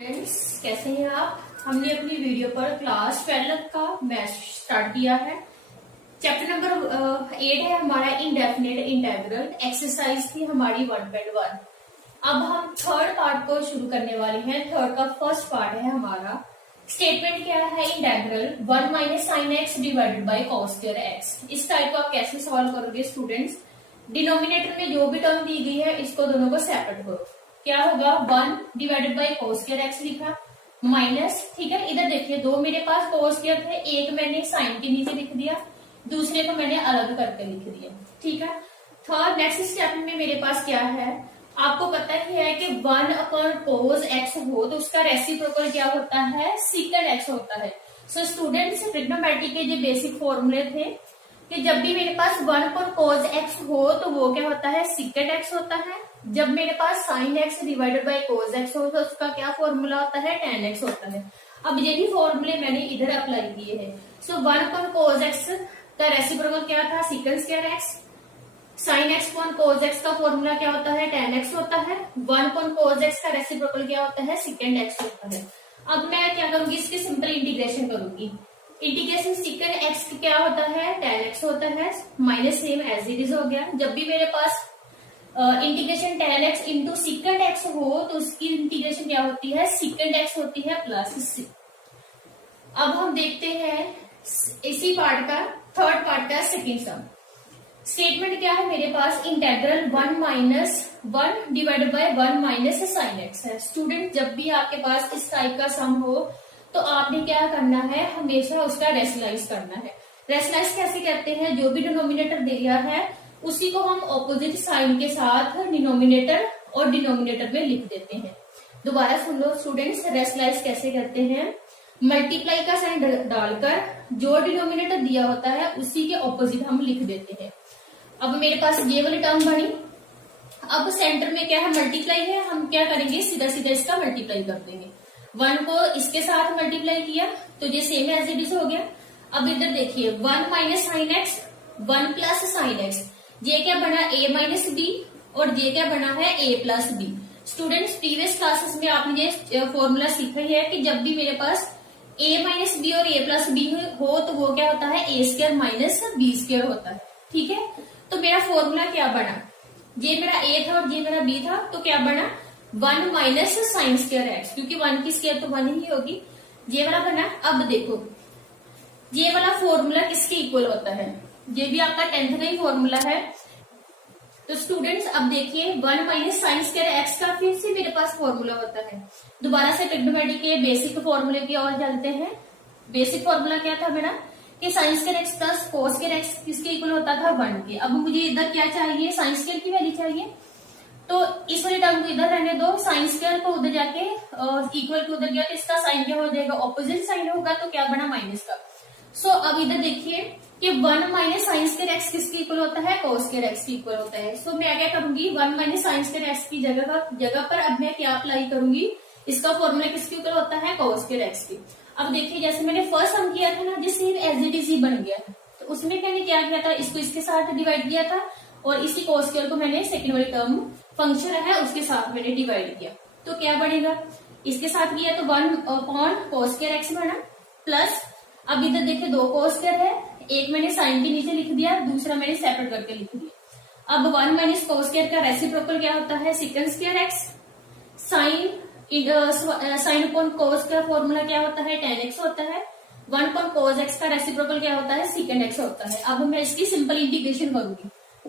Friends, कैसे हैं आप। हमने अपनी वीडियो पर क्लास 12 का मैथ स्टार्ट किया है। चैप्टर नंबर 8 है हमारा इनडेफिनेट इंटीग्रल। एक्सरसाइज थी हमारी 1.1। अब हम थर्ड पार्ट को शुरू करने वाले हैं। थर्ड का फर्स्ट पार्ट है हमारा। स्टेटमेंट क्या है, integral 1 minus sine x divided by cos square x. इस टाइप को आप कैसे सॉल्व करोगे स्टूडेंट्स। डिनोमिनेटर में जो भी टर्म दी गई है इसको दोनों को सेपरेट करो। क्या होगा, 1 divided by cos square x लिखा माइनस, ठीक है। इधर देखिए दो मेरे पास कोस स्क्वायर थे, एक मैंने साइन के नीचे लिख दिया, दूसरे को मैंने अलग करके लिख दिया, ठीक है। थर्ड नेक्स्ट स्टेप में मेरे पास क्या है, आपको पता ही है कि 1 अपॉन कोस एक्स हो तो उसका रेसिप्रोकल क्या होता है, सीकेंड एक्स होता है। सो स्टूडेंट्स, ट्रिग्नोमेट्री के जो बेसिक फॉर्मूले थे कि जब भी मेरे पास 1 अपॉन कोस एक्स हो तो वो क्या होता है, सीकेंड एक्स होता है। जब मेरे पास sine x divided by cos x हो तो उसका क्या फॉर्मूला होता है, टेन एक्स होता है। अब यही फॉर्मूले मैंने इधर अप्लाई किए हैं। सो 1 अपॉन कोस एक्स का रेसिप्रोकल क्या था, secant square x. Sine x upon cos x का फॉर्मूला क्या होता है, टेन एक्स होता है। 1 अपॉन कोस एक्स का रेसिप्रोकल क्या होता है, सीकेंड एक्स होता है। अब मैं क्या करूंगी, इसकी सिंपल इंटीग्रेशन करूंगी। इंटीग्रेशन सीकेंड एक्स क्या होता है, टेन एक्स होता है, minus same as it is हो गया। जब भी मेरे पास integration tan x into sec x हो तो उसकी इंटीग्रेशन क्या होती है, सीकेंड एक्स होती है प्लस सी। अब हम देखते हैं इसी पार्ट का थर्ड पार्ट का सेकेंड सम। स्टेटमेंट क्या है मेरे पास, integral 1 minus 1 divided by 1 minus sine x है। स्टूडेंट, जब भी आपके पास इस टाइप का सम हो तो आपने क्या करना है, हमेशा उसका रेशनलाइज करना है। रेशनलाइज कैसे करते हैं, जो भी डिनोमिनेटर दिया है उसी को हम ऑपोजिट साइन के साथ डिनोमिनेटर और डिनोमिनेटर में लिख देते हैं। दोबारा सुन लो स्टूडेंट्स, रेशनलाइज कैसे करते हैं, मल्टीप्लाई का साइन डालकर जो डिनोमिनेटर दिया होता है उसी के ऑपोजिट हम लिख देते हैं। अब मेरे पास ये वाली टर्म बनी। अब सेंटर में क्या है, मल्टीप्लाई है, हम क्या करेंगे, सीधा सीधा इसका मल्टीप्लाई कर देंगे। 1 को इसके साथ मल्टीप्लाई किया तो ये सेम एज इट इज हो गया। अब इधर देखिए 1 minus sine x 1 plus sine x, ये क्या बना, a माइनस बी, और ये क्या बना है, a plus B. Students, previous classes में आपने ये फॉर्मूला सीखा ही है कि जब भी मेरे पास a माइनस बी और a प्लस बी हो तो वो क्या होता है, a square minus B square होता है, ठीक है। तो मेरा फॉर्मूला क्या बना, ये मेरा a था और ये मेरा b था, तो क्या बना 1 माइनस साइन स्क्वायर एक्स, क्योंकि 1 की स्क्वायर तो 1 ही होगी, ये वाला बना। अब देखो ये वाला फॉर्मूला किसके इक्वल होता है, ये भी आपका 10th का ही फॉर्मूला है। तो स्टूडेंट्स अब देखिए 1 माइनस साइन स्क्वायर एक्स का फिर से मेरे पास फॉर्मूला होता है। दोबारा से ट्रिग्नोमेट्री के बेसिक फॉर्मूले की ओर चलते हैं। बेसिक फॉर्मूला क्या था मेरा, कि sign square x plus cos square x किसके इक्वल होता था, 1 के। अब मुझे इधर क्या चाहिए, साइन स्क्वायर की वैल्यू चाहिए, तो इस वाले टर्म को इधर रहने दो, साइन स्क्वायर को उधर जाके इक्वल को उधर गया तो इसका साइन क्या हो जाएगा, ऑपोजिट साइन होगा, तो क्या बना, माइनस का। सो अब इधर देखिए कि 1 माइनस साइन स्क्वायर एक्स किसके इक्वल होता है, कोस स्क्वायर एक्स के इक्वल होता है। सो मैं क्या करूंगी, 1 माइनस साइन स्क्वायर एक्स की जगह पर अब मैं क्या अप्लाई करूंगी, इसका फॉर्मूला किसके इक्वल होता है, कोस स्क्वायर एक्स की। अब देखिए जैसे मैंने फर्स्ट सम किया था ना, जिससे एज इट इज बन गया है, तो उसमें मैंने क्या किया था, इसको इसके साथ डिवाइड किया था और इसी कोस स्क्वायर को मैंने सेकेंड वाली टर्म फंक्शन है उसके साथ मैंने डिवाइड किया, तो क्या बनेगा, इसके साथ किया तो 1 अपॉन कोस स्क्वायर एक्स बना, प्लस अब इधर देखिए 2 कोस स्क्वायर है, एक मैंने साइन के नीचे लिख दिया, दूसरा मैंने सेपरेट करके लिख दिया। अब 1 माइनस कोस स्क्वायर का रेसिप्रोकल क्या होता है, second square x. Sine upon कोस का फॉर्मूला क्या होता है, टेन एक्स होता है। 1 अपॉन कोस एक्स का रेसिप्रोकल क्या होता है, सेकंड एक्स होता है। अब मैं इसकी सिंपल इंटीग्रेशन करूंगी।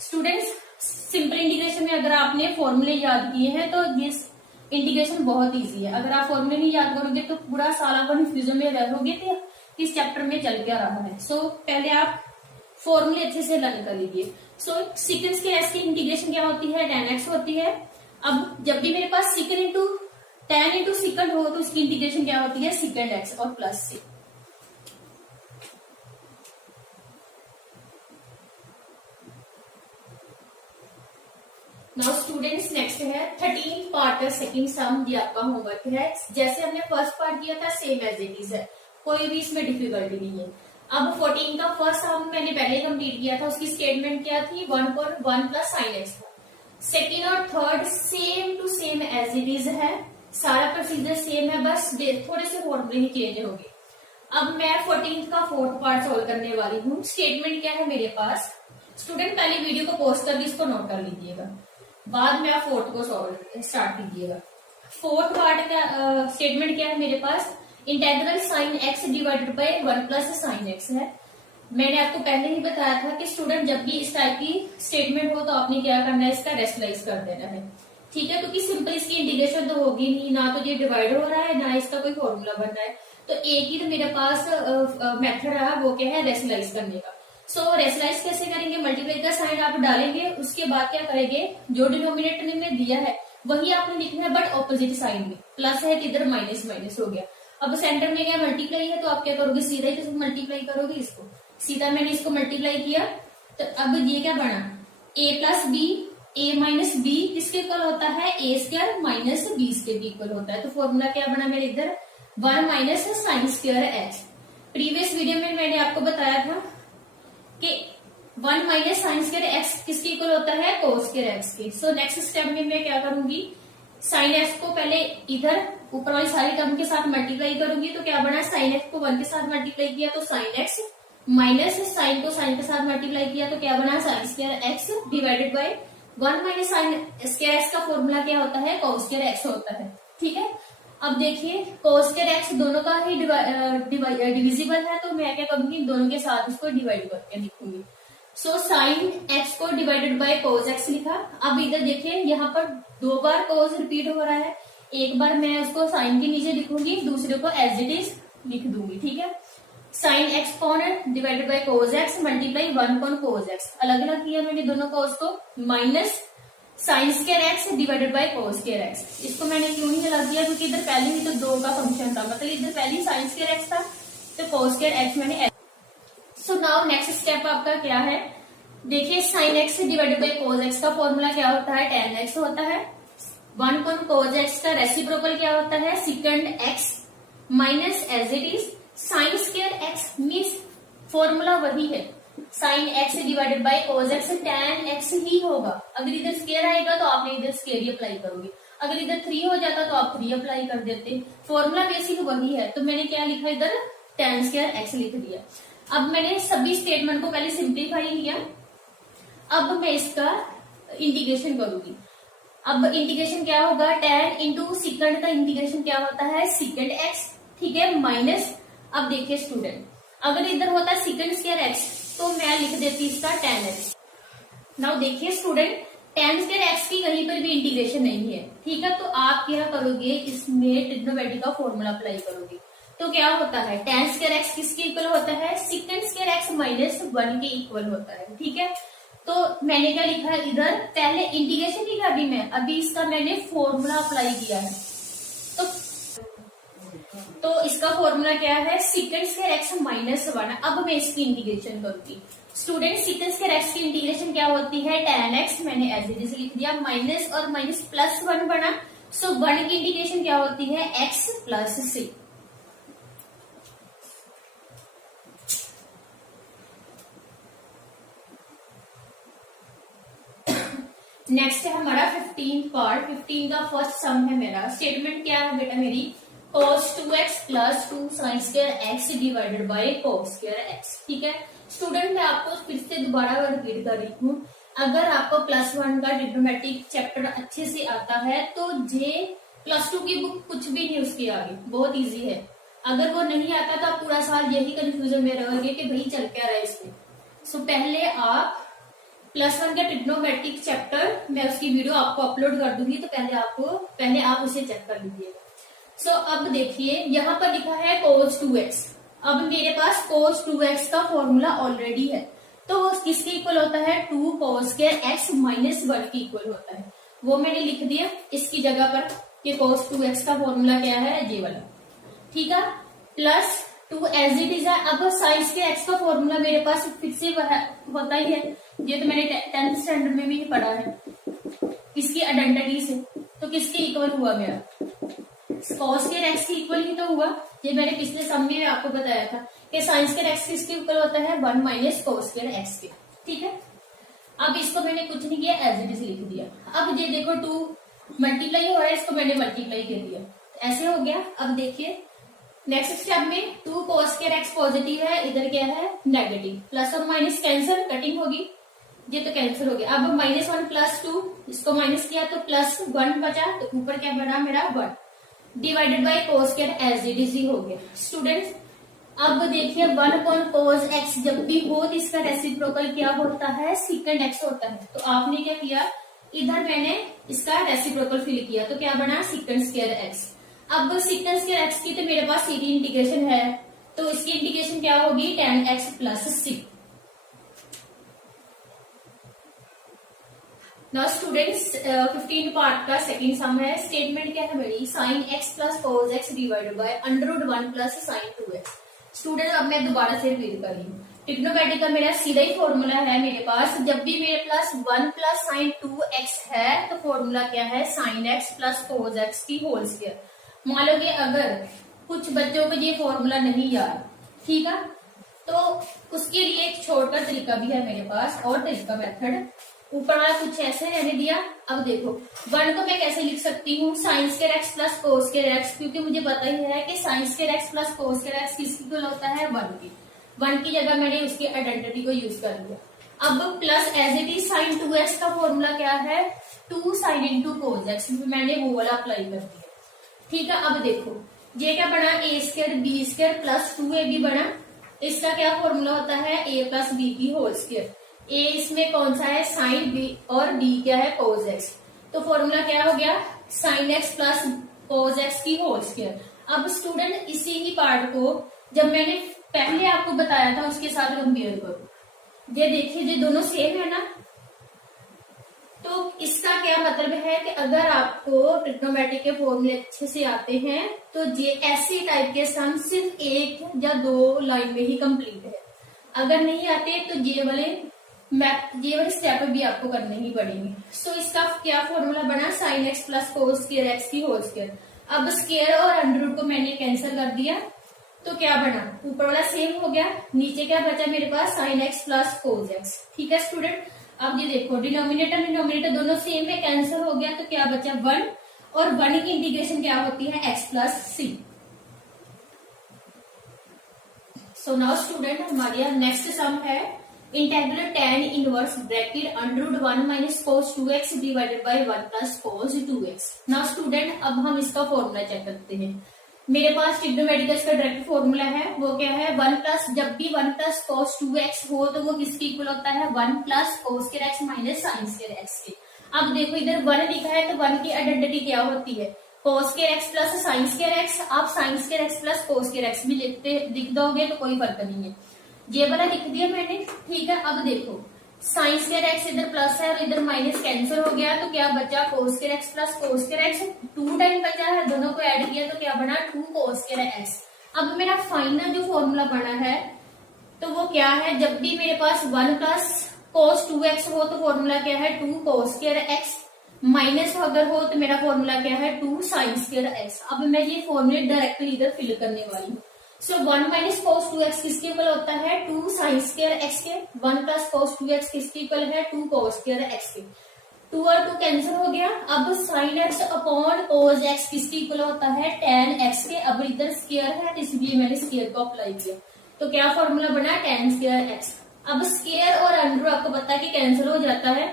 स्टूडेंट्स, सिंपल इंटीग्रेशन में अगर आपने फॉर्मूले याद किए हैं तो ये इंटीग्रेशन बहुत ईजी है। अगर आप फॉर्मूले नहीं याद करोगे तो पूरा साल आप कंफ्यूजन में रहोगे कि इस चैप्टर में चल क्या रहा है। सो पहले आप फॉर्मूले अच्छे से लर्न कर लीजिए। सो सीकेंड के एक्स की इंटीग्रेशन क्या होती है, टेन एक्स होती है। अब जब भी मेरे पास sec into tan into sec हो तो इसकी इंटीग्रेशन क्या होती है, सीकेंड एक्स और plus C. Now students, next है 13 पार्ट का सेकंड सम, ये आपका होमवर्क है। जैसे हमने फर्स्ट पार्ट किया था सेम एज इट इज है, कोई भी इसमें डिफिकल्टी नहीं है। अब 14 का फर्स्ट सम मैंने पहले कंप्लीट किया था, उसकी स्टेटमेंट क्या थी, 1 पर 1 प्लस साइन एक्स था। सेकेंड और third same to same as it is है, सारा प्रोसीजर सेम है, बस थोड़े से फॉर्मूले ही चेंज होंगे। अब मैं 14th का फोर्थ पार्ट सोल्व करने वाली हूँ। स्टेटमेंट क्या है मेरे पास, स्टूडेंट पहले वीडियो को पॉज कर इसको नोट कर लीजिएगा, बाद में आप फोर्थ को सॉल्व स्टार्ट कीजिएगा। फोर्थ पार्ट का स्टेटमेंट क्या है मेरे पास, integral sine x divided by 1 plus sine x है। मैंने आपको पहले ही बताया था कि स्टूडेंट जब भी इस टाइप की स्टेटमेंट हो तो आपने क्या करना है, इसका रेशनलाइज कर देना है, ठीक है। क्योंकि सिंपल इसकी इंटीग्रेशन तो होगी नहीं, ना तो ये डिवाइड हो रहा है, ना इसका कोई फॉर्मूला बन रहा है, तो एक ही तो मेरे पास मेथड है, वो क्या है, रेशनलाइज करने का। सो रेशनलाइज कैसे करेंगे, मल्टीप्लाई का साइन आप डालेंगे, उसके बाद क्या करेंगे, जो डिनोमिनेटर में दिया है वही आपने लिखना है, बट ऑपोजिट साइन में। प्लस है तो इधर माइनस माइनस हो गया। अब सेंटर में क्या मल्टीप्लाई है, तो आप क्या करोगे, सीधा ही मल्टीप्लाई करोगे इसको। सीधा मैंने इसको मल्टीप्लाई किया, तो अब ये क्या बना, a plus B, a minus B किसके इक्वल होता है, a square minus B square equal होता है। तो फॉर्मूला क्या बना मेरे इधर, 1 minus sine square x. Previous video में मैंने आपको बताया था कि 1 माइनस साइन स्क्वायर एक्स किसके इक्वल होता है, कोस स्क्वायर एक्स के। सो नेक्स्ट स्टेप में मैं क्या करूंगी, साइन एक्स को पहले इधर ऊपर वाली सारी टर्म के साथ मल्टीप्लाई करूंगी, तो क्या बना, साइन एक्स को 1 के साथ मल्टीप्लाई किया तो साइन एक्स, माइनस साइन को साइन के साथ मल्टीप्लाई किया तो क्या बना, sign square x divided by 1 minus sine square x का फॉर्मूला क्या होता है, कोस स्क्वायर एक्स होता है, ठीक है। अब देखिए कोस स्क्वायर एक्स दोनों का ही डिविजिबल है, तो मैं क्या करूंगी, दोनों के साथ इसको डिवाइड करके लिखूंगी। सो साइन एक्स को डिवाइडेड बाय कोस एक्स लिखा। अब इधर देखिए यहाँ पर 2 बार कोस रिपीट हो रहा है, एक बार मैं उसको साइन के नीचे लिखूंगी, दूसरे को एज इट इज लिख दूंगी, ठीक है। साइन एक्स कौन है, divided by cos x multiply 1 कौन कोस एक्स, अलग अलग किया मैंने दोनों कोस को, minus sine square x divided by cos square x. इसको मैंने क्यों नहीं अलग दिया, क्योंकि इधर पहले ही तो 2 का फंक्शन था, मतलब इधर पहले ही साइन स्क्वायर एक्स था, तो कोस स्क्वायर एक्स मैंने। सो नाउ नेक्स्ट स्टेप आपका क्या है, देखिए sign x divided by cos x का फॉर्मूला क्या होता है, tan एक्स होता है। 1 कौन कोस एक्स का रेसिप्रोकल क्या होता है, second x minus as it is sine square x, means formula वही है, sine x divided by cos x, tan x ही होगा। अगर इधर स्क्वायर आएगा तो आपने इधर स्क्वायर ही अप्लाई करोगे, अगर इधर 3 हो जाता तो आप 3 अप्लाई कर देते, फॉर्मूला बेसिक वही है। तो मैंने क्या लिखा इधर, tan स्क्वायर एक्स लिख दिया। अब मैंने सभी स्टेटमेंट को पहले सिंप्लीफाई किया, अब मैं इसका इंटीग्रेशन करूंगी। अब इंटीग्रेशन क्या होगा, tan इंटू सेकंड का इंटीग्रेशन क्या होता है, सेकंड एक्स, ठीक है, माइनस। अब देखिए स्टूडेंट, अगर इधर होता सेकंड स्क्वायर एक्स तो मैं लिख देती इसका tan एक्स। नाउ देखिए स्टूडेंट, tan स्क्वायर एक्स की कहीं पर भी इंटीग्रेशन नहीं है, ठीक है, तो आप क्या करोगे, इसमें ट्रिग्नोमेट्री का फॉर्मूला अप्लाई करोगे। तो क्या होता है, tan स्क्वायर एक्स किसके इक्वल होता है, सेकंड स्क्वायर एक्स माइनस 1 के इक्वल होता है, ठीक है। तो मैंने क्या लिखा है इधर, पहले इंटीग्रेशन नहीं कर रही मैं, अभी इसका मैंने फॉर्मूला अप्लाई किया है। तो इसका फॉर्मूला क्या है, सेकंड स्क्वायर एक्स माइनस 1। अब मैं इसकी इंटीग्रेशन करूंगी। स्टूडेंट सेकंड स्क्वायर एक्स की इंटीग्रेशन क्या होती है, tan एक्स, मैंने एज इट इज लिख दिया, माइनस और माइनस प्लस 1 बना। सो 1 की इंटीग्रेशन क्या होती है, x प्लस सी। नेक्स्ट है हमारा 15 पार्ट। 15 का फर्स्ट सम है मेरा। स्टेटमेंट क्या है बेटा मेरी, cos 2x plus 2 sign square x divided bye cos square x, ठीक है। स्टूडेंट मैं आपको फिर से दोबारा रिपीट कर रही हूँ, अगर आपको +1 का ट्रिग्नोमेट्रिक चैप्टर अच्छे से आता है तो जे +2 की बुक कुछ भी नहीं उसके आगे, बहुत इजी है। अगर वो नहीं आता तो आप पूरा साल यही कंफ्यूजन में रहोगे कि भाई चल क्या रहा है इसमें। सो पहले आप +1 का ट्रिग्नोमेट्रिक चैप्टर, मैं उसकी वीडियो आपको अपलोड कर दूंगी, तो पहले आप उसे चेक कर लीजिएगा। सो अब देखिए यहाँ पर लिखा है cos 2x। अब मेरे पास cos 2x का फॉर्मूला ऑलरेडी है, तो वो किसके इक्वल होता है, 2 cos स्क्वायर x माइनस 1 के इक्वल होता है, वो मैंने लिख दिया इसकी जगह पर कि cos 2x का फॉर्मूला क्या है, ये वाला, ठीक है, प्लस 2 एज इट इज है। अब साइन स्क्वायर x का फॉर्मूला मेरे पास फिर से होता ही है, ये तो मैंने 10th स्टैंडर्ड में भी पढ़ा है, इसकी आइडेंटिटी से। तो किसके इक्वल हुआ मेरा, cos स्क्वायर एक्स के इक्वल ही तो हुआ, ये मैंने पिछले सम में आपको बताया था कि साइन स्क्वायर एक्स किसके इक्वल होता है, 1 माइनस cos स्क्वायर एक्स के, ठीक है। अब इसको मैंने कुछ नहीं किया, एज इट इज लिख दिया। अब ये देखो 2 मल्टीप्लाई हो रहा है, इसको मैंने मल्टीप्लाई कर दिया, ऐसे हो गया। अब देखिए नेक्स्ट स्टेप में 2 cos स्क्वायर x पॉजिटिव है, इधर क्या है नेगेटिव, प्लस और माइनस कैंसिल, कटिंग होगी, ये तो कैंसिल हो गया। अब -1 + 2, इसको माइनस किया तो +1 बचा, तो ऊपर क्या बना मेरा 1 divided by cos square as it is हो गया। स्टूडेंट्स अब देखिए 1 अपॉन cos x जब भी हो तो इसका रेसिप्रोकल क्या होता है, सीकेंड x होता है। तो आपने क्या किया, इधर मैंने इसका रेसिप्रोकल फिल किया, तो क्या बना सीकेंड स्क्वायर x। अब सीकेंड स्क्वायर x की तो मेरे पास सीधी इंटीग्रेशन है, तो इसकी इंटीग्रेशन क्या होगी tan x + c। Now students 15 part का सेकंड सम है। स्टेटमेंट क्या है मेरी, sin x + cos x divided by √1 + sin 2x। Student अब मैं दोबारा से रिपीट कर रही हूँ, ट्रिग्नोमेट्री का मेरा सीधा ही फॉर्मूला है मेरे पास, जब भी मेरे पास 1 + sin 2x है तो फॉर्मूला क्या है sin x + cos x की होल स्क्वायर। मान लो कि अगर कुछ बच्चों को ये फॉर्मूला नहीं याद, ठीक है, तो उसके लिए एक शॉर्टकट तरीका भी है मेरे पास, और तरीका मेथड ऊपर वाला कुछ ऐसे रहने दिया। अब देखो 1 को मैं कैसे लिख सकती हूँ, sin square x + cos square x, क्योंकि मुझे पता ही है कि sin square x + cos square x किसकी इक्वल होता है 1 की जगह मैंने उसकी आइडेंटिटी को यूज कर लिया। अब plus as it is sin 2x का फॉर्मूला क्या है 2 sin × cos x, मैंने वो वाला अप्लाई कर दिया, ठीक है। अब देखो ये क्या बना a² b² + 2ab बना, इसका क्या फॉर्मूला होता है a + b की होल स्क्वायर। a इसमें कौन सा है sin b और b क्या है cos x, तो फॉर्मूला क्या हो गया sin x + cos x की होल स्क्वायर। अब स्टूडेंट इसी ही पार्ट को जब मैंने पहले आपको बताया था उसके साथ कंपेयर करो, ये देखिए ये दोनों सेम है ना, तो इसका क्या मतलब है कि अगर आपको ट्रिग्नोमेट्री के फॉर्मूले अच्छे से आते हैं तो ये ऐसी टाइप के सम सिर्फ 1 या 2 लाइन में ही कंप्लीट है, अगर नहीं आते तो ये वाले स्टेप भी आपको करने ही पड़ेंगे। सो इसका क्या फॉर्मूला बना sin x + cos square x की होल स्क्वायर। अब स्क्वायर और अंडर को मैंने कैंसिल कर दिया, तो क्या बना ऊपर वाला सेम हो गया, नीचे क्या बचा मेरे पास sin x + cos x, ठीक है स्टूडेंट। अब ये देखो डिनोमिनेटर दोनों सेम है, कैंसिल हो गया, तो क्या बचा 1, और 1 की इंटीग्रेशन क्या होती है x + c। So now student हमारे नेक्स्ट सम है integral tan inverse bracket √1 - cos 2x divided by 1 + cos 2x। Now student अब हम इसका फॉर्मूला चेक करते हैं। मेरे पास ट्रिग्नोमेट्री का डायरेक्ट फॉर्मूला है, वो क्या है 1 जब भी 1 + cos 2x हो तो वो किसकी इक्वल होता है 1 + cos square x - sin square x के। अब देखो इधर 1 लिखा है तो 1 की आइडेंटिटी क्या होती है cos square x + sin square x। आप sin square x + cos square x भी लिख दोगे तो कोई फर्क नहीं है, ये वाला लिख दिया मैंने, ठीक है। अब देखो sin स्क्वायर x इधर प्लस है और इधर माइनस कैंसिल हो गया, तो क्या बचा cos square x + cos square x 2 time बचा है, दोनों को ऐड किया तो क्या बना 2 cos स्क्वायर x। अब मेरा फाइनल जो फॉर्मूला बना है तो वो क्या है, जब भी मेरे पास 1 + cos 2x हो तो फॉर्मूला क्या है 2 cos स्क्वायर x, माइनस अगर हो तो मेरा फॉर्मूला क्या है 2 sin स्क्वायर x। अब मैं ये फॉर्मूले डायरेक्टली इधर फिल करने वाली हूँ। सो 1 - cos 2x किसके इक्वल होता है 2 sin स्क्वायर x के, 1 + cos 2x किसके इक्वल है 2 cos स्क्वायर x के, 2 और 2 कैंसिल हो गया। अब sin x upon cos x किसके इक्वल होता है tan x के। अब इधर स्क्वायर है तो इसलिए मैंने स्क्वायर को अप्लाई किया, तो क्या फॉर्मूला बना tan स्क्वायर x। अब स्क्वायर और अंडर आपको पता है कि कैंसिल हो जाता है,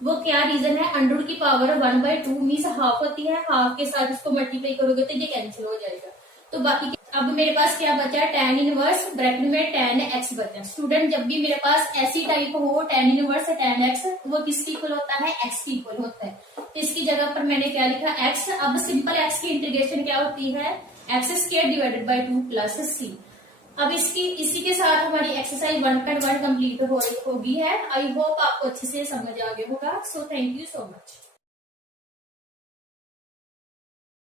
वो क्या रीजन है अंडर की पावर 1/2 मीन्स हाफ होती है, हाफ के साथ इसको मल्टीप्लाई करोगे तो ये कैंसिल हो जाएगा। तो बाकी अब मेरे पास क्या बचा tan इनवर्स ब्रैकेट में tan x बचा। स्टूडेंट जब भी मेरे पास ऐसी टाइप हो tan इनवर्स tan x, वो किसकी इक्वल होता है x की इक्वल होता है, तो इसकी जगह पर मैंने क्या लिखा x। अब सिंपल x की इंटीग्रेशन क्या होती है x² डिवाइडेड बाय 2 + c। अब इसी के साथ हमारी एक्सरसाइज 1.1 कंप्लीट हो रही होगी है। आई होप आपको अच्छे से समझ आ गया होगा। So thank you so much.